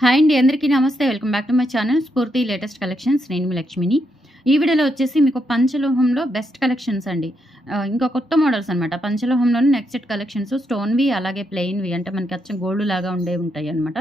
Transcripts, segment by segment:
Hi అండి, అందరికీ నమస్తే. Welcome back to my channel స్ఫూర్తి లేటెస్ట్ కలెక్షన్స్. నేను మీ లక్ష్మిని. ఈ వీడియోలో వచ్చేసి మీకు పంచలోహంలో బెస్ట్ కలెక్షన్స్ అండి. ఇంకా కొత్త మోడల్స్ అనమాట. పంచలోహంలోనే నెక్స్ట్ సెట్ కలెక్షన్స్ స్టోన్వి అలాగే ప్లెయిన్వి, అంటే మనకి అచ్చం గోల్డ్ లాగా ఉండేవి ఉంటాయి అనమాట.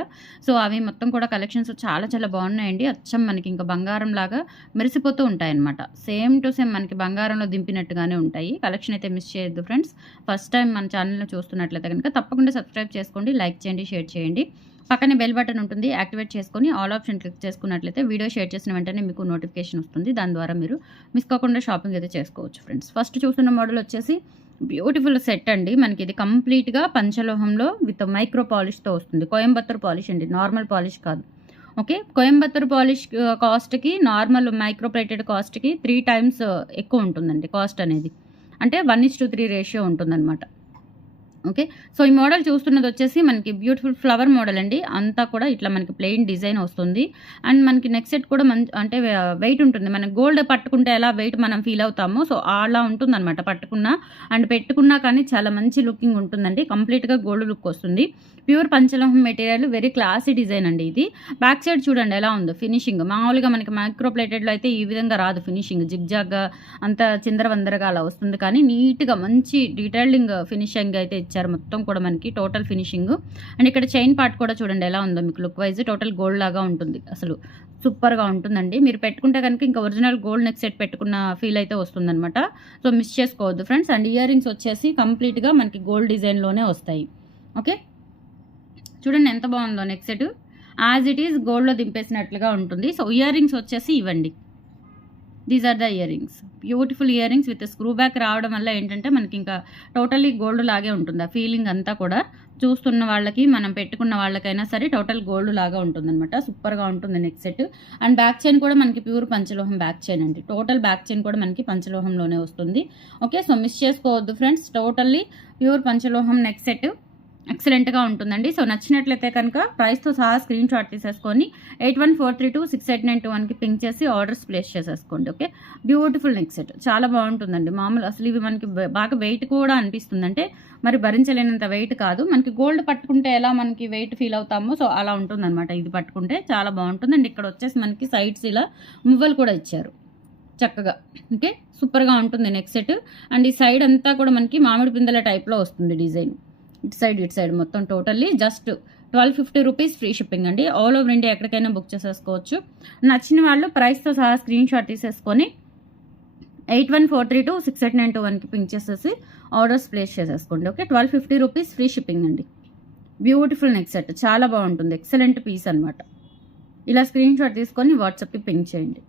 సో అవి మొత్తం కూడా కలెక్షన్స్ చాలా చాలా బాగున్నాయండి. అచ్చం మనకి ఇంకా బంగారం లాగా మెరిసిపోతూ ఉంటాయి అనమాట. సేమ్ టు సేమ్ మనకి బంగారంలో దింపినట్టుగానే ఉంటాయి. కలెక్షన్ అయితే మిస్ చేయొద్దు ఫ్రెండ్స్. ఫస్ట్ టైం మన ఛానల్ని చూస్తున్నట్లయితే కనుక తప్పకుండా సబ్స్క్రైబ్ చేసుకోండి, లైక్ చేయండి, షేర్ చేయండి. పక్కనే బెల్ బటన్ ఉంటుంది, యాక్టివేట్ చేసుకొని ఆల్ ఆప్షన్ క్లిక్ చేసుకున్నట్లయితే వీడియో షేర్ చేసిన వెంటనే మీకు నోటిఫికేషన్ వస్తుంది. దాని ద్వారా మీరు మిస్ కాకుండా షాపింగ్ అయితే చేసుకోవచ్చు ఫ్రెండ్స్. ఫస్ట్ చూస్తున్న మోడల్ వచ్చేసి బ్యూటిఫుల్ సెట్ అండి. మనకి ఇది కంప్లీట్గా పంచలోహంలో విత్ మైక్రో పాలిష్తో వస్తుంది. కోయంబత్తూర్ పాలిష్ అండి, నార్మల్ పాలిష్ కాదు. ఓకే, కోయంబత్తూర్ పాలిష్ కాస్ట్కి నార్మల్ మైక్రో ప్లేటెడ్ కాస్ట్కి 3 times ఎక్కువ ఉంటుందండి కాస్ట్ అనేది. అంటే 1:3 రేషియో ఉంటుందన్నమాట. ఓకే, సో ఈ మోడల్ చూస్తున్నది వచ్చేసి మనకి బ్యూటిఫుల్ ఫ్లవర్ మోడల్ అండి. అంతా కూడా ఇట్లా మనకి ప్లెయిన్ డిజైన్ వస్తుంది. అండ్ మనకి నెక్స్ట్ సెట్ కూడా అంటే వెయిట్ ఉంటుంది. మనం గోల్డ్ పట్టుకుంటే ఎలా వెయిట్ మనం ఫీల్ అవుతామో సో అలా ఉంటుంది అనమాట. పట్టుకున్నా అండ్ పెట్టుకున్నా కానీ చాలా మంచి లుకింగ్ ఉంటుందండి. కంప్లీట్గా గోల్డ్ లుక్ వస్తుంది. ప్యూర్ పంచలోహం మెటీరియల్, వెరీ క్లాసీ డిజైన్ అండి ఇది. బ్యాక్ సైడ్ చూడండి ఎలా ఉందో ఫినిషింగ్. మామూలుగా మనకి మైక్రో ప్లేటెడ్లో అయితే ఈ విధంగా రాదు ఫినిషింగ్. జిగ్జాగ్గా అంత చిందరవందరగా అలా వస్తుంది, కానీ నీట్గా మంచి డీటెయిలింగ్ ఫినిషింగ్ అయితే ఇచ్చారు. మొత్తం కూడా మనకి టోటల్ ఫినిషింగ్. అండ్ ఇక్కడ చైన్ పార్ట్ కూడా చూడండి ఎలా ఉందో మీకు లుక్ వైజ్. టోటల్ గోల్డ్ లాగా ఉంటుంది, అసలు సూపర్గా ఉంటుందండి. మీరు పెట్టుకుంటే కనుక ఇంకా ఒరిజినల్ గోల్డ్ నెక్ సెట్ పెట్టుకున్న ఫీల్ అయితే వస్తుందన్నమాట. సో మిస్ చేసుకోవద్దు ఫ్రెండ్స్. అండ్ ఇయర్ రింగ్స్ వచ్చేసి కంప్లీట్గా మనకి గోల్డ్ డిజైన్లోనే వస్తాయి. ఓకే, చూడండి ఎంత బాగుందో neck set. As it is గోల్డ్లో దింపేసినట్లుగా ఉంటుంది. సో ఇయర్ రింగ్స్ వచ్చేసి ఇవ్వండి. These are the earrings, beautiful earrings with screw back రావడం వల్ల ఏంటంటే మనకి ఇంకా టోటల్లీ గోల్డ్ లాగే ఉంటుంది. ఆ ఫీలింగ్ అంతా కూడా చూస్తున్న వాళ్ళకి, మనం పెట్టుకున్న వాళ్ళకైనా సరే టోటల్ గోల్డ్ లాగా ఉంటుందన్నమాట. సూపర్గా ఉంటుంది neck set. And back chain కూడా మనకి ప్యూర్ పంచలోహం బ్యాక్ చైన్ అండి. టోటల్ బ్యాక్ చైన్ కూడా మనకి పంచలోహంలోనే వస్తుంది. ఓకే, సో మిస్ చేసుకోవద్దు ఫ్రెండ్స్. టోటల్లీ ప్యూర్ పంచలోహం నెక్ సెట్ ఎక్సలెంట్గా ఉంటుందండి. సో నచ్చినట్లయితే కనుక ప్రైస్తో సహా స్క్రీన్ షాట్ తీసేసుకొని 8143268921కి పింక్ చేసి ఆర్డర్స్ ప్లేస్ చేసేసుకోండి. ఓకే, బ్యూటిఫుల్ నెక్ సెట్ చాలా బాగుంటుందండి. మామూలు అసలు ఇవి మనకి బాగా వెయిట్ కూడా అనిపిస్తుంది. అంటే మరి భరించలేనంత వెయిట్ కాదు. మనకి గోల్డ్ పట్టుకుంటే ఎలా మనకి వెయిట్ ఫీల్ అవుతామో సో అలా ఉంటుందన్నమాట. ఇది పట్టుకుంటే చాలా బాగుంటుందండి. ఇక్కడ వచ్చేసి మనకి సైడ్స్ ఇలా మువ్వలు కూడా ఇచ్చారు చక్కగా. ఓకే, సూపర్గా ఉంటుంది నెక్ సెట్. అండ్ ఈ సైడ్ అంతా కూడా మనకి మామిడి పిందెల టైప్లో వస్తుంది డిజైన్. ఇటు సైడ్ మొత్తం totally just 1250 rupees free shipping అండి. ఆల్ ఓవర్ ఇండియా ఎక్కడికైనా బుక్ చేసేసుకోవచ్చు. నచ్చిన వాళ్ళు ప్రైస్తో సహా స్క్రీన్ షాట్ తీసేసుకొని 8143268921కి పింక్ చేసేసి ఆర్డర్స్ ప్లేస్ చేసేసుకోండి. ఓకే, 1250 రూపీస్ ఫ్రీ షిప్పింగ్ అండి. బ్యూటిఫుల్ నెక్ సెట్ చాలా బాగుంటుంది, ఎక్సలెంట్ పీస్ అనమాట. ఇలా స్క్రీన్ షాట్ తీసుకొని వాట్సాప్కి పింక్ చేయండి.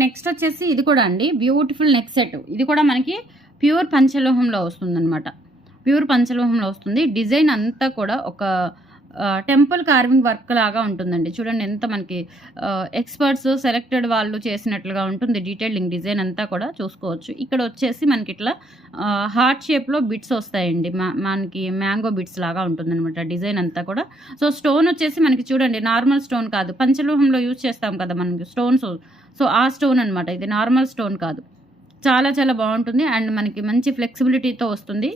నెక్స్ట్ వచ్చేసి ఇది కూడా అండి బ్యూటిఫుల్ నెక్ సెట్. ఇది కూడా మనకి ప్యూర్ పంచలోహంలో వస్తుందన్నమాట. ప్యూర్ పంచలోహంలో వస్తుంది. డిజైన్ అంతా కూడా ఒక టెంపుల్ కార్వింగ్ వర్క్ లాగా ఉంటుందండి. చూడండి ఎంత మనకి ఎక్స్పర్ట్స్ సెలెక్టెడ్ వాళ్ళు చేసినట్లుగా ఉంటుంది. డీటెయిలింగ్ డిజైన్ అంతా కూడా చూసుకోవచ్చు. ఇక్కడ వచ్చేసి మనకి ఇట్లా హార్ట్ షేప్లో బిట్స్ వస్తాయండి. మనకి మ్యాంగో బిట్స్ లాగా ఉంటుందన్నమాట డిజైన్ అంతా కూడా. సో స్టోన్ వచ్చేసి మనకి చూడండి నార్మల్ స్టోన్ కాదు, పంచలోహంలో యూజ్ చేస్తాం కదా మనకి స్టోన్స్. సో ఆ స్టోన్ అనమాట, ఇది నార్మల్ స్టోన్ కాదు. చాలా చాలా బాగుంటుంది. అండ్ మనకి మంచి ఫ్లెక్సిబిలిటీతో వస్తుంది.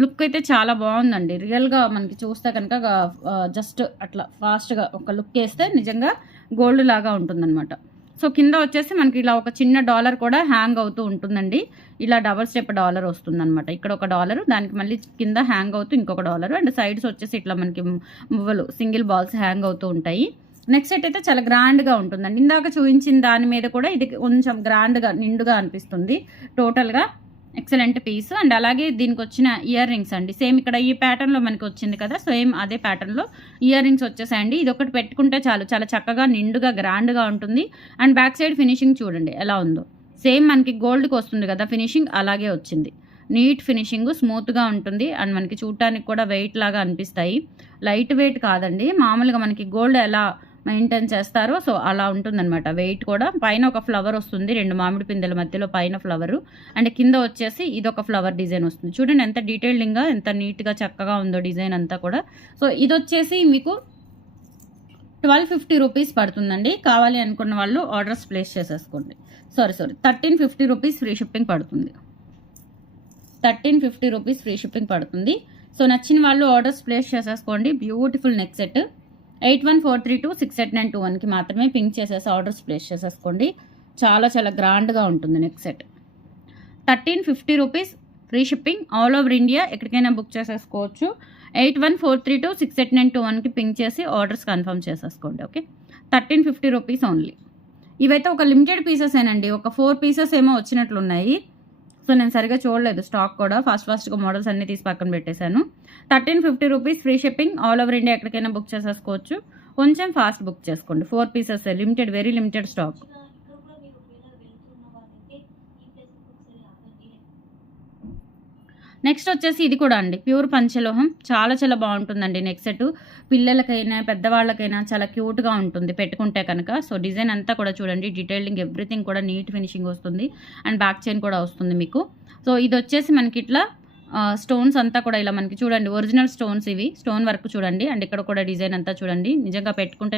లుక్ అయితే చాలా బాగుందండి. రియల్గా మనకి చూస్తే కనుక జస్ట్ అట్లా ఫాస్ట్గా ఒక లుక్ వేస్తే నిజంగా గోల్డ్ లాగా ఉంటుందన్నమాట. సో కింద వచ్చేసి మనకి ఇలా ఒక చిన్న డాలర్ కూడా హ్యాంగ్ అవుతూ ఉంటుందండి. ఇలా డబల్ స్టెప్ డాలర్ వస్తుందన్నమాట. ఇక్కడ ఒక డాలర్, దానికి మళ్ళీ కింద హ్యాంగ్ అవుతూ ఇంకొక డాలర్. అండ్ సైడ్స్ వచ్చేసి ఇట్లా మనకి మువ్వలు సింగిల్ బాల్స్ హ్యాంగ్ అవుతూ ఉంటాయి. నెక్స్ట్ సెట్ అయితే చాలా గ్రాండ్గా ఉంటుందండి. ఇందాక చూపించిన దాని మీద కూడా ఇది కొంచెం గ్రాండ్గా నిండుగా అనిపిస్తుంది. టోటల్గా ఎక్సలెంట్ పీస్. అండ్ అలాగే దీనికి వచ్చిన ఇయర్ రింగ్స్ అండి సేమ్ ఇక్కడ ఈ ప్యాటర్న్లో మనకి వచ్చింది కదా, సేమ్ అదే ప్యాటర్న్లో ఇయర్ రింగ్స్ వచ్చేసాయండి. ఇది ఒకటి పెట్టుకుంటే చాలు, చాలా చక్కగా నిండుగా గ్రాండ్గా ఉంటుంది. అండ్ బ్యాక్ సైడ్ ఫినిషింగ్ చూడండి ఎలా ఉందో. సేమ్ మనకి గోల్డ్కి వస్తుంది కదా ఫినిషింగ్, అలాగే వచ్చింది. నీట్ ఫినిషింగ్, స్మూత్గా ఉంటుంది. అండ్ మనకి చూడటానికి కూడా వెయిట్ లాగా అనిపిస్తాయి. లైట్ వెయిట్ కాదండి, మామూలుగా మనకి గోల్డ్ ఎలా మెయింటైన్ చేస్తారో సో అలా ఉంటుందన్నమాట. వెయిట్ కూడా పైన ఒక ఫ్లవర్ వస్తుంది, 2 మామిడి పిందెల మధ్యలో పైన ఫ్లవరు. అండ్ కింద వచ్చేసి ఇదొక ఫ్లవర్ డిజైన్ వస్తుంది. చూడండి ఎంత డీటెయిలింగ్గా ఎంత నీట్గా చక్కగా ఉందో డిజైన్ అంతా కూడా. సో ఇది వచ్చేసి మీకు 1250 రూపీస్ పడుతుందండి. కావాలి అనుకున్న వాళ్ళు ఆర్డర్స్ ప్లేస్ చేసేసుకోండి. సారీ 1350 రూపీస్ ఫ్రీ షిప్పింగ్ పడుతుంది. 1350 రూపీస్ ఫ్రీ షిప్పింగ్ పడుతుంది. సో నచ్చిన వాళ్ళు ఆర్డర్స్ ప్లేస్ చేసేసుకోండి. బ్యూటిఫుల్ నెక్ సెట్ 8143268921కి మాత్రమే పింక్ చేసేసి ఆర్డర్స్ ప్లేస్ చేసేసుకోండి. చాలా చాలా గ్రాండ్గా ఉంటుంది neck set. 1350 rupees free shipping all over India, ఎక్కడికైనా బుక్ చేసేసుకోవచ్చు. 8143268921కి పింక్ చేసి ఆర్డర్స్ కన్ఫర్మ్ చేసేసుకోండి. Okay, 1350 rupees only. ఇవైతే ఒక లిమిటెడ్ పీసెస్ ఏనండి, ఒక 4 పీసెస్ ఏమో వచ్చినట్లున్నాయి. సో నేను సరిగా చూడలేదు స్టాక్ కూడా, ఫాస్ట్గా మోడల్స్ అన్ని తీసి పక్కన పెట్టేశాను. 1350 rupees free shipping all over India, ఎక్కడికైనా బుక్ చేసేసుకోవచ్చు. కొంచెం ఫాస్ట్ బుక్ చేసుకోండి. 4 pieces limited, very limited stock. Next వచ్చేసి ఇది కూడా అండి, ప్యూర్ పంచలోహం. చాలా చాలా బాగుంటుందండి నెక్ సెట్. పిల్లలకైనా పెద్దవాళ్ళకైనా చాలా క్యూట్గా ఉంటుంది పెట్టుకుంటే కనుక. సో డిజైన్ అంతా కూడా చూడండి, డీటెయిలింగ్ ఎవ్రీథింగ్ కూడా నీట్ ఫినిషింగ్ వస్తుంది. అండ్ బ్యాక్ చైన్ కూడా వస్తుంది మీకు. సో ఇది వచ్చేసి మనకి ఇట్లా స్టోన్స్ అంతా కూడా ఇలా మనకి చూడండి, ఒరిజినల్ స్టోన్స్ ఇవి. స్టోన్ వర్క్ చూడండి. అండ్ ఇక్కడ కూడా డిజైన్ అంతా చూడండి, నిజంగా పెట్టుకుంటే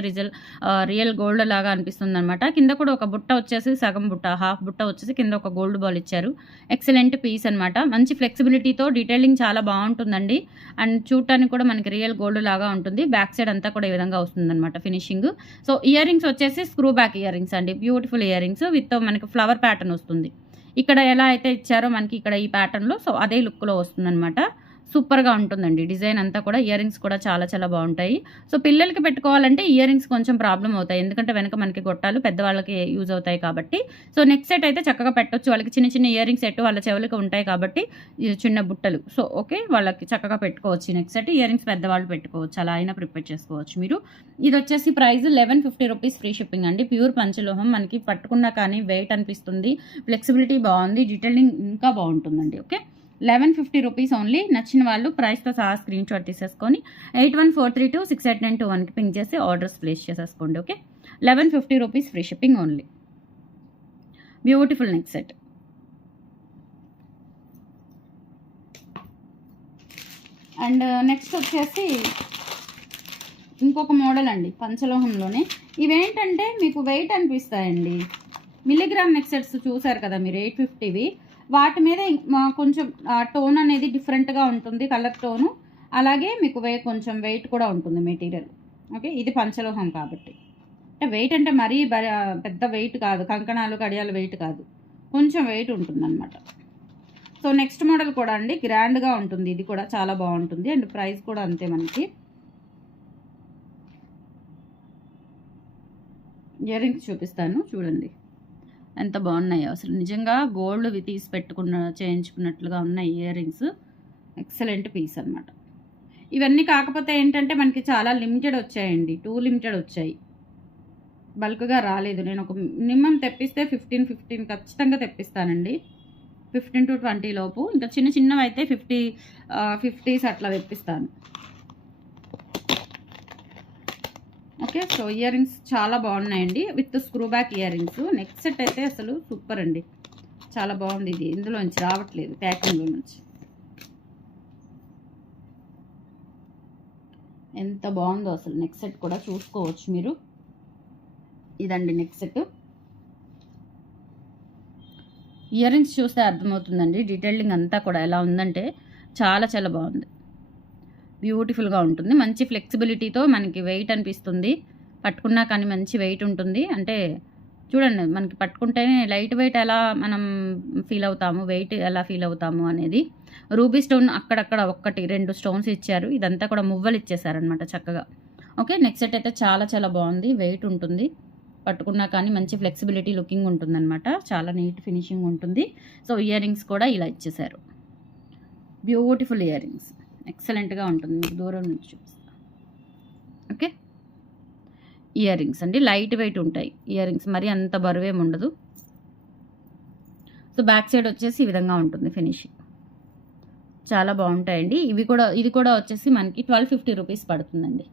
రియల్ గోల్డ్ లాగా అనిపిస్తుంది అనమాట. కింద కూడా ఒక బుట్ట వచ్చేసి సగం బుట్ట, హాఫ్ బుట్ట వచ్చేసి కింద ఒక గోల్డ్ బాల్ ఇచ్చారు. ఎక్సలెంట్ పీస్ అనమాట. మంచి ఫ్లెక్సిబిలిటీతో డీటెయిలింగ్ చాలా బాగుంటుందండి. అండ్ చూడటానికి కూడా మనకి రియల్ గోల్డ్ లాగా ఉంటుంది. బ్యాక్ సైడ్ అంతా కూడా ఈ విధంగా వస్తుంది అనమాట ఫినిషింగ్. సో ఇయర్ రింగ్స్ వచ్చేసి స్క్రూ బ్యాక్ ఇయర్ రింగ్స్ అండి. బ్యూటిఫుల్ ఇయర్ రింగ్స్ విత్ మనకి ఫ్లవర్ ప్యాటర్న్ వస్తుంది. ఇక్కడ ఎలా అయితే ఇచ్చారో మనకి ఇక్కడ ఈ ప్యాటర్న్లో, సో అదే లుక్లో వస్తుందన్నమాట. సూపర్గా ఉంటుందండి డిజైన్ అంతా కూడా. ఇయర్ రింగ్స్ కూడా చాలా చాలా బాగుంటాయి. సో పిల్లలకి పెట్టుకోవాలంటే ఇయర్ రింగ్స్ కొంచెం ప్రాబ్లం అవుతాయి, ఎందుకంటే వెనక మనకి గొట్టాలు పెద్దవాళ్ళకి యూజ్ అవుతాయి కాబట్టి. సో నెక్ సెట్ అయితే చక్కగా పెట్టొచ్చు. వాళ్ళకి చిన్న చిన్న ఇయర్ రింగ్స్ సెట్ వాళ్ళ చెవులకి ఉంటాయి కాబట్టి, చిన్న బుట్టలు. సో ఓకే, వాళ్ళకి చక్కగా పెట్టుకోవచ్చు నెక్ సెట్. ఇయర్ రింగ్స్ పెద్దవాళ్ళు పెట్టుకోవచ్చు, అలా అయినా ప్రిపేర్ చేసుకోవచ్చు మీరు. ఇది వచ్చేసి ప్రైస్ 1150 రూపీస్ ఫ్రీ షిప్పింగ్ అండి. ప్యూర్ పంచలోహం, మనకి పట్టుకున్నా కానీ వెయిట్ అనిపిస్తుంది. ఫ్లెక్సిబిలిటీ బాగుంది, డీటెయిలింగ్ ఇంకా బాగుంటుందండి. Okay, 1150 rupees only. నచ్చిన వాళ్ళు ప్రైస్తో సహా స్క్రీన్ షాట్ తీసేసుకొని 8143268921కి పింక్ చేసి ఆర్డర్స్ ప్లేస్ చేసేసుకోండి. Okay, 1150 rupees free shipping only. Beautiful neck set. And next వచ్చేసి ఇంకొక మోడల్ అండి పంచలోహంలోనే. ఇవేంటంటే మీకు వెయిట్ అనిపిస్తాయండి. మిల్లీగ్రామ్ నెక్ సెట్స్ చూసారు కదా మీరు 850వి. వాటి మీద కొంచెం టోన్ అనేది డిఫరెంట్గా ఉంటుంది, కలర్ టోను. అలాగే మీకు కొంచెం వెయిట్ కూడా ఉంటుంది మెటీరియల్. ఓకే, ఇది పంచలోహం కాబట్టి అంటే వెయిట్ అంటే మరీ పెద్ద వెయిట్ కాదు, కంకణాలు కడియాలు వెయిట్ కాదు, కొంచెం వెయిట్ ఉంటుందన్నమాట. సో నెక్స్ట్ మోడల్ కూడా అండి గ్రాండ్గా ఉంటుంది. ఇది కూడా చాలా బాగుంటుంది. అండ్ ప్రైస్ కూడా అంతే. మనకి ఇయర్ రింగ్స్ చూపిస్తాను చూడండి, ఎంత బాగున్నాయో అసలు. నిజంగా గోల్డ్ తీసి చేయించుకున్నట్లుగా ఉన్నాయి ఇయర్ రింగ్స్. ఎక్సలెంట్ పీస్ అనమాట. ఇవన్నీ కాకపోతే ఏంటంటే మనకి చాలా లిమిటెడ్ వచ్చాయండి, 2 లిమిటెడ్ వచ్చాయి, బల్క్గా రాలేదు. నేను ఒక మినిమం తెప్పిస్తే 15 ఖచ్చితంగా తెప్పిస్తానండి. 15 to 20 లోపు. ఇంకా చిన్న చిన్నవి అయితే 50s అట్లా తెప్పిస్తాను. ఓకే, సో ఇయర్ రింగ్స్ చాలా బాగున్నాయండి with screw back ear rings. Neck set అయితే అసలు సూపర్ అండి, చాలా బాగుంది. ఇది ఇందులోంచి రావట్లేదు, ప్యాకింగ్లో నుంచి. ఎంత బాగుందో అసలు నెక్ సెట్ కూడా చూసుకోవచ్చు మీరు. ఇదండి నెక్ సెట్. ఇయర్ రింగ్స్ చూస్తే అర్థమవుతుందండి డీటెయిలింగ్ అంతా కూడా ఎలా ఉందంటే చాలా చాలా బాగుంది. బ్యూటిఫుల్గా ఉంటుంది. మంచి ఫ్లెక్సిబిలిటీతో మనకి వెయిట్ అనిపిస్తుంది, పట్టుకున్నా కానీ మంచి వెయిట్ ఉంటుంది. అంటే చూడండి, మనకి పట్టుకుంటేనే లైట్ వెయిట్ ఎలా మనం ఫీల్ అవుతాము, వెయిట్ ఎలా ఫీల్ అవుతాము అనేది. రూబీ స్టోన్ అక్కడక్కడ 1-2 స్టోన్స్ ఇచ్చారు. ఇదంతా కూడా మువ్వలు ఇచ్చేసారనమాట చక్కగా. ఓకే, నెక్ సెట్ అయితే చాలా చాలా బాగుంది, వెయిట్ ఉంటుంది, పట్టుకున్నా కానీ మంచి ఫ్లెక్సిబిలిటీ లుకింగ్ ఉంటుందన్నమాట. చాలా నీట్ ఫినిషింగ్ ఉంటుంది. సో ఇయర్ రింగ్స్ కూడా ఇలా ఇచ్చేసారు. బ్యూటిఫుల్ ఇయర్ రింగ్స్, ఎక్సలెంట్గా ఉంటుంది. మీకు దూరం నుంచి చూపిస్తా. ఓకే, ఇయర్ రింగ్స్ అండి, లైట్ వెయిట్ ఉంటాయి ఇయర్ రింగ్స్, మరి అంత బరువేం ఉండదు. సో బ్యాక్ సైడ్ వచ్చేసి ఈ విధంగా ఉంటుంది ఫినిషింగ్, చాలా బాగుంటాయండి. ఇది కూడా వచ్చేసి మనకి 1250 రూపీస్ పడుతుందండి.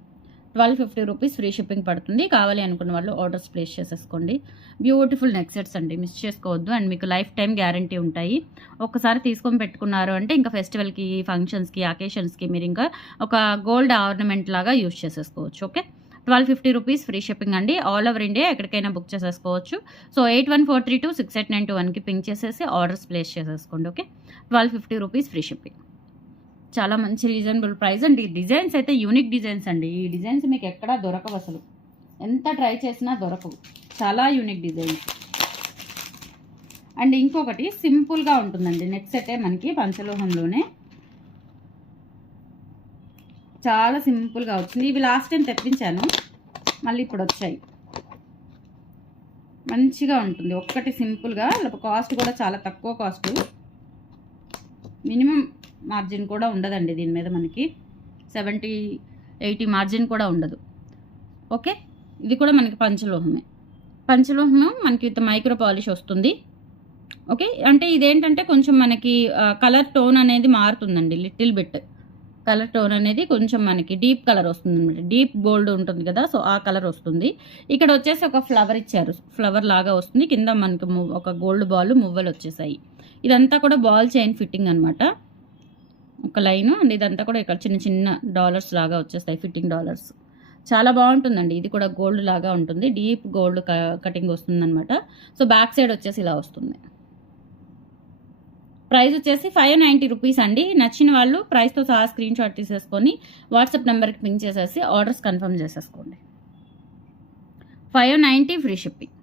1250 రూపీస్ ఫ్రీ షిప్పింగ్ పడుతుంది. కావాలి అనుకున్న వాళ్ళు ఆర్డర్స్ ప్లేస్ చేసేసుకోండి. బ్యూటిఫుల్ నెక్ సెట్స్ అండి, మిస్ చేసుకోవద్దు. అండ్ మీకు లైఫ్ టైం గ్యారంటీ ఉంటాయి. ఒక్కసారి తీసుకొని పెట్టుకున్నారు అంటే ఇంకా ఫెస్టివల్కి, ఫంక్షన్స్కి, అకేషన్స్కి మీరు ఇంకా ఒక గోల్డ్ ఆర్నమెంట్ లాగా యూజ్ చేసేసుకోవచ్చు. ఓకే, 1250 రూపీస్ ఫ్రీ షిప్పింగ్ అండి. ఆల్ ఓవర్ ఇండియా ఎక్కడికైనా బుక్ చేసేసుకోవచ్చు. సో 8143268921కి పింక్ చేసేసి ఆర్డర్స్ ప్లేస్ చేసేసుకోండి. Okay, 1250 rupees free shipping. చాలా మంచి రీజనబుల్ ప్రైస్ అండి. డిజైన్స్ అయితే యూనిక్ డిజైన్స్ అండి. ఈ డిజైన్స్ మీకు ఎక్కడా దొరకవు, అసలు ఎంత ట్రై చేసినా దొరకవు. చాలా యూనిక్ డిజైన్స్. అండ్ ఇంకొకటి సింపుల్గా ఉంటుందండి. నెక్స్ట్ సెటే మనకి పంచలోహంలోనే చాలా సింపుల్గా వచ్చింది. ఇవి లాస్ట్ టైం తెప్పించాను, మళ్ళీ ఇప్పుడు వచ్చాయి. మంచిగా ఉంటుంది. ఒక్కటి సింపుల్గా, కాస్ట్ కూడా చాలా తక్కువ కాస్ట్. మినిమం మార్జిన్ కూడా ఉండదండి దీని మీద. మనకి 70-80 మార్జిన్ కూడా ఉండదు. ఓకే, ఇది కూడా మనకి పంచలోహమే. పంచలోహం మనకి విత్ మైక్రో పాలిష్ వస్తుంది. ఓకే, అంటే ఇదేంటంటే కొంచెం మనకి కలర్ టోన్ అనేది మారుతుందండి. లిటిల్ బిట్ కలర్ టోన్ అనేది కొంచెం మనకి డీప్ కలర్ వస్తుంది అనమాట. డీప్ గోల్డ్ ఉంటుంది కదా, సో ఆ కలర్ వస్తుంది. ఇక్కడ వచ్చేసి ఒక ఫ్లవర్ ఇచ్చారు, ఫ్లవర్ లాగా వస్తుంది. కింద మనకి ఒక గోల్డ్ బాల్ మువ్వలు వచ్చేసాయి. ఇదంతా కూడా బాల్ చైన్ ఫిట్టింగ్ అనమాట, ఒక లైన్. అండ్ ఇదంతా కూడా ఇక్కడ చిన్న చిన్న డాలర్స్ లాగా వచ్చేస్తాయి, ఫిట్టింగ్ డాలర్స్. చాలా బాగుంటుందండి. ఇది కూడా గోల్డ్ లాగా ఉంటుంది, డీప్ గోల్డ్ కటింగ్ వస్తుంది అనమాట. సో బ్యాక్ సైడ్ వచ్చేసి ఇలా వస్తుంది. ప్రైస్ వచ్చేసి 590 రూపీస్ అండి. నచ్చిన వాళ్ళు ప్రైస్తో సహా స్క్రీన్ షాట్ తీసేసుకొని వాట్సాప్ నెంబర్కి పింక్ చేసేసి ఆర్డర్స్ కన్ఫర్మ్ చేసేసుకోండి. 590 free shipping.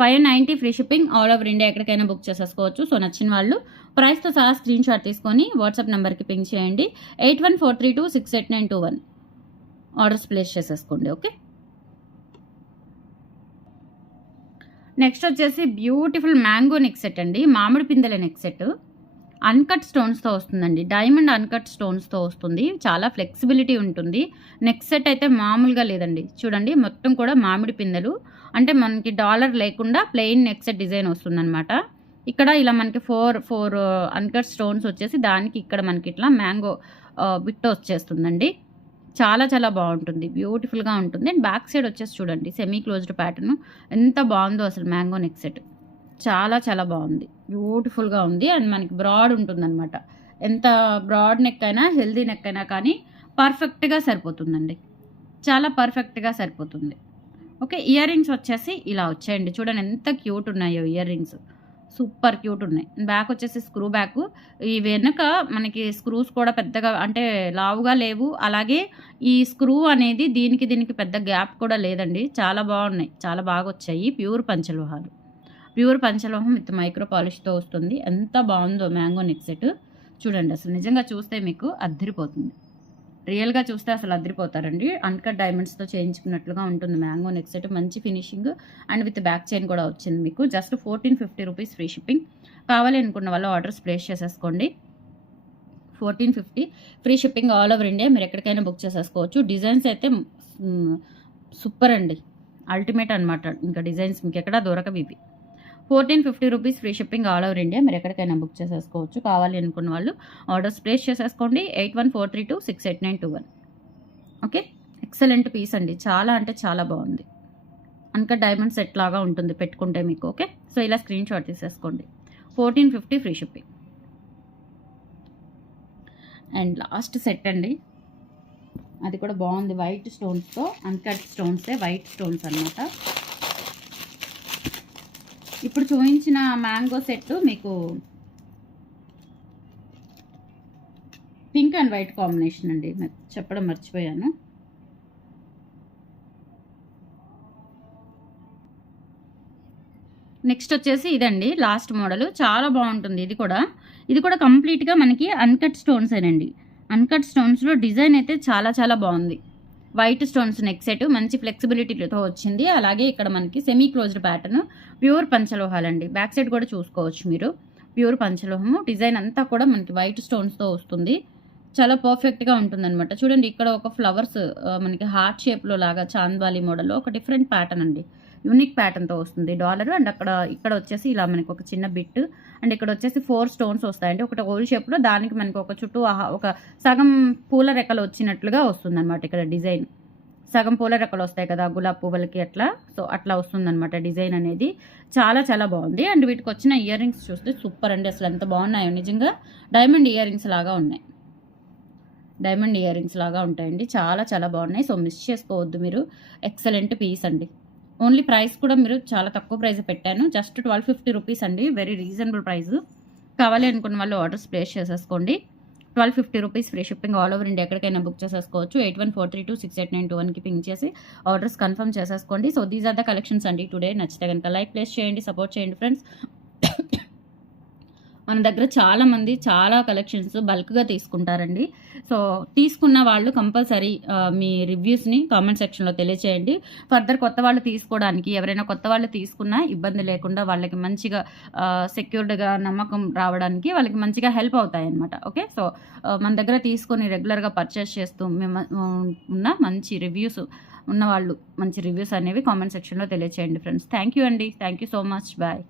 590 free shipping. All over India ఎక్కడికైనా బుక్ చేసేసుకోవచ్చు. సో నచ్చిన వాళ్ళు ప్రైస్తో సహా స్క్రీన్ షాట్ తీసుకొని వాట్సాప్ నెంబర్కి పింక్ చేయండి. 8143268921 ఆర్డర్స్ ప్లేస్ చేసేసుకోండి. ఓకే, నెక్స్ట్ వచ్చేసి బ్యూటిఫుల్ మ్యాంగో నెక్ సెట్ అండి. మామిడి పిందెల నెక్ సెట్ అన్కట్ స్టోన్స్తో వస్తుందండి. డైమండ్ అన్కట్ స్టోన్స్తో వస్తుంది. చాలా ఫ్లెక్సిబిలిటీ ఉంటుంది. నెక్ సెట్ అయితే మామూలుగా లేదండి. చూడండి, మొత్తం కూడా మామిడి పిందెలు, అంటే మనకి డాలర్ లేకుండా ప్లెయిన్ నెక్ సెట్ డిజైన్ వస్తుందన్నమాట. ఇక్కడ ఇలా మనకి ఫోర్ అన్కట్ స్టోన్స్ వచ్చేసి దానికి ఇక్కడ మనకి ఇట్లా మ్యాంగో బిట్ వచ్చేస్తుందండి. చాలా చాలా బాగుంటుంది, బ్యూటిఫుల్గా ఉంటుంది. అండ్ బ్యాక్ సైడ్ వచ్చేసి చూడండి, సెమీ క్లోజ్డ్ ప్యాటర్న్ ఎంత బాగుందో అసలు. మ్యాంగో నెక్ సెట్ చాలా చాలా బాగుంది, బ్యూటిఫుల్గా ఉంది. అండ్ మనకి బ్రాడ్ ఉంటుంది అనమాట. ఎంత బ్రాడ్ నెక్ అయినా హెల్దీ నెక్ అయినా కానీ పర్ఫెక్ట్గా సరిపోతుందండి, చాలా పర్ఫెక్ట్గా సరిపోతుంది. ఓకే, ఇయర్ రింగ్స్ వచ్చేసి ఇలా వచ్చాయండి. చూడండి ఎంత క్యూట్ ఉన్నాయో ఇయర్ రింగ్స్, సూపర్ క్యూట్ ఉన్నాయి. బ్యాక్ వచ్చేసి స్క్రూ బ్యాక్. ఈ వెనుక మనకి స్క్రూస్ కూడా పెద్దగా అంటే లావుగా లేవు. అలాగే ఈ స్క్రూ అనేది దీనికి పెద్ద గ్యాప్ కూడా లేదండి. చాలా బాగున్నాయి, చాలా బాగా వచ్చాయి. ప్యూర్ పంచలోహాలు, ప్యూర్ పంచలోహం విత్ మైక్రో పాలిష్తో వస్తుంది. ఎంత బాగుందో మ్యాంగో నెక్ సెట్. చూడండి, అసలు నిజంగా చూస్తే మీకు అద్దరిపోతుంది. రియల్గా చూస్తే అసలు అద్దరిపోతారండి. అన్కట్ డైమండ్స్తో చేయించుకున్నట్లుగా ఉంటుంది మ్యాంగో నెక్ సెట్. మంచి finishing and with back chain కూడా వచ్చింది మీకు. Just 1450 rupees free shipping. కావాలి అనుకున్న వాళ్ళు ఆర్డర్స్ ప్లేస్ చేసేసుకోండి. 1450 free shipping. All over India మీరు ఎక్కడికైనా బుక్ చేసేసుకోవచ్చు. డిజైన్స్ అయితే సూపర్ అండి, అల్టిమేట్ అనమాట. ఇంకా డిజైన్స్ మీకు ఎక్కడా దొరకవు ఇవి. 1450 rupees free shipping. All over India మీరు ఎక్కడికైనా బుక్ చేసేసుకోవచ్చు. కావాలి అనుకున్న వాళ్ళు ఆర్డర్స్ ప్లేస్ చేసేసుకోండి. 8143268921. ఓకే, ఎక్సలెంట్ పీస్ అండి, చాలా అంటే చాలా బాగుంది. అన్కట్ డైమండ్ సెట్ లాగా ఉంటుంది పెట్టుకుంటే మీకు. ఓకే, సో ఇలా స్క్రీన్ షాట్ తీసేసుకోండి. 1450 free shipping. And last set అండి, అది కూడా బాగుంది. వైట్ స్టోన్స్తో, అన్కట్ స్టోన్సే, వైట్ స్టోన్స్ అనమాట. ఇప్పుడు చూపించిన మ్యాంగో సెట్ మీకు పింక్ అండ్ వైట్ కాంబినేషన్ అండి, చెప్పడం మర్చిపోయాను. నెక్స్ట్ వచ్చేసి ఇదండి లాస్ట్ మోడల్, చాలా బాగుంటుంది. ఇది కూడా కంప్లీట్గా మనకి అన్కట్ స్టోన్స్ ఏనండి. అన్కట్ స్టోన్స్లో డిజైన్ అయితే చాలా చాలా బాగుంది. వైట్ స్టోన్స్ నెక్ సెట్ మంచి ఫ్లెక్సిబిలిటీతో వచ్చింది. అలాగే ఇక్కడ మనకి సెమీ క్లోజ్డ్ ప్యాటర్న్, ప్యూర్ పంచలోహాలండి. బ్యాక్ సైడ్ కూడా చూసుకోవచ్చు మీరు, ప్యూర్ పంచలోహము. డిజైన్ అంతా కూడా మనకి వైట్ స్టోన్స్తో వస్తుంది. చాలా పర్ఫెక్ట్గా ఉంటుందన్నమాట. చూడండి, ఇక్కడ ఒక ఫ్లవర్స్ మనకి హార్ట్ షేప్లో లాగా చాంద్వాలి మోడల్లో ఒక డిఫరెంట్ ప్యాటర్న్ అండి, యూనిక్ ప్యాటర్న్తో వస్తుంది డాలర్. అండ్ ఇక్కడ వచ్చేసి ఇలా మనకి ఒక చిన్న బిట్. అండ్ ఇక్కడ వచ్చేసి 4 స్టోన్స్ వస్తాయండి, ఒకటి ఓల్ షేప్లో. దానికి మనకి ఒక చుట్టూ ఒక సగం పూల రెక్కలు వచ్చినట్లుగా వస్తుంది అనమాట. ఇక్కడ డిజైన్ సగం పూల రెక్కలు వస్తాయి కదా గులాబ్ పువ్వులకి, అట్లా. సో అట్లా వస్తుందన్నమాట డిజైన్ అనేది. చాలా చాలా బాగుంది. అండ్ వీటికి వచ్చిన ఇయర్ రింగ్స్ చూస్తే సూపర్ అండి, అసలు ఎంత బాగున్నాయో నిజంగా. డైమండ్ ఇయర్ రింగ్స్ లాగా ఉన్నాయి. డైమండ్ ఇయర్ రింగ్స్ లాగా ఉంటాయండి. చాలా చాలా బాగున్నాయి. సో మిస్ చేసుకోవద్దు మీరు. ఎక్సలెంట్ పీస్ అండి. ఓన్లీ ప్రైస్ కూడా మీరు చాలా తక్కువ ప్రైస్ పెట్టాను. జస్ట్ 1250 రూపీస్ అండి. Very reasonable price. కావాలి అనుకున్న వాళ్ళు ఆర్డర్స్ ప్లేస్ చేసేసుకోండి. 1250 rupees free shipping all over India ఎక్కడికైనా బుక్ చేసేసుకోవచ్చు. 8143268921కి పింక్ చేసి ఆర్డర్స్ కన్ఫర్మ్ చేసేసుకోండి. So these are the collections అండి టుడే. నచ్చితే కనుక లైక్ ప్లేస్ చేయండి, సపోర్ట్ చేయండి ఫ్రెండ్స్. మన దగ్గర చాలామంది చాలా కలెక్షన్స్ బల్క్గా తీసుకుంటారండి. సో తీసుకున్న వాళ్ళు కంపల్సరీ మీ రివ్యూస్ని కామెంట్ సెక్షన్లో తెలియచేయండి. ఫర్దర్ కొత్త వాళ్ళు తీసుకోవడానికి ఎవరైనా కొత్త వాళ్ళు తీసుకున్నా ఇబ్బంది లేకుండా వాళ్ళకి మంచిగా సెక్యూర్డ్గా నమ్మకం రావడానికి వాళ్ళకి మంచిగా హెల్ప్ అవుతాయి అన్నమాట. ఓకే, సో మన దగ్గర తీసుకొని రెగ్యులర్గా పర్చేస్ చేస్తూ మేము ఉన్న మంచి రివ్యూస్ ఉన్నవాళ్ళు మంచి రివ్యూస్ అనేవి కామెంట్ సెక్షన్లో తెలియచేయండి ఫ్రెండ్స్. థ్యాంక్ యూ అండి. Thank you so much. Bye.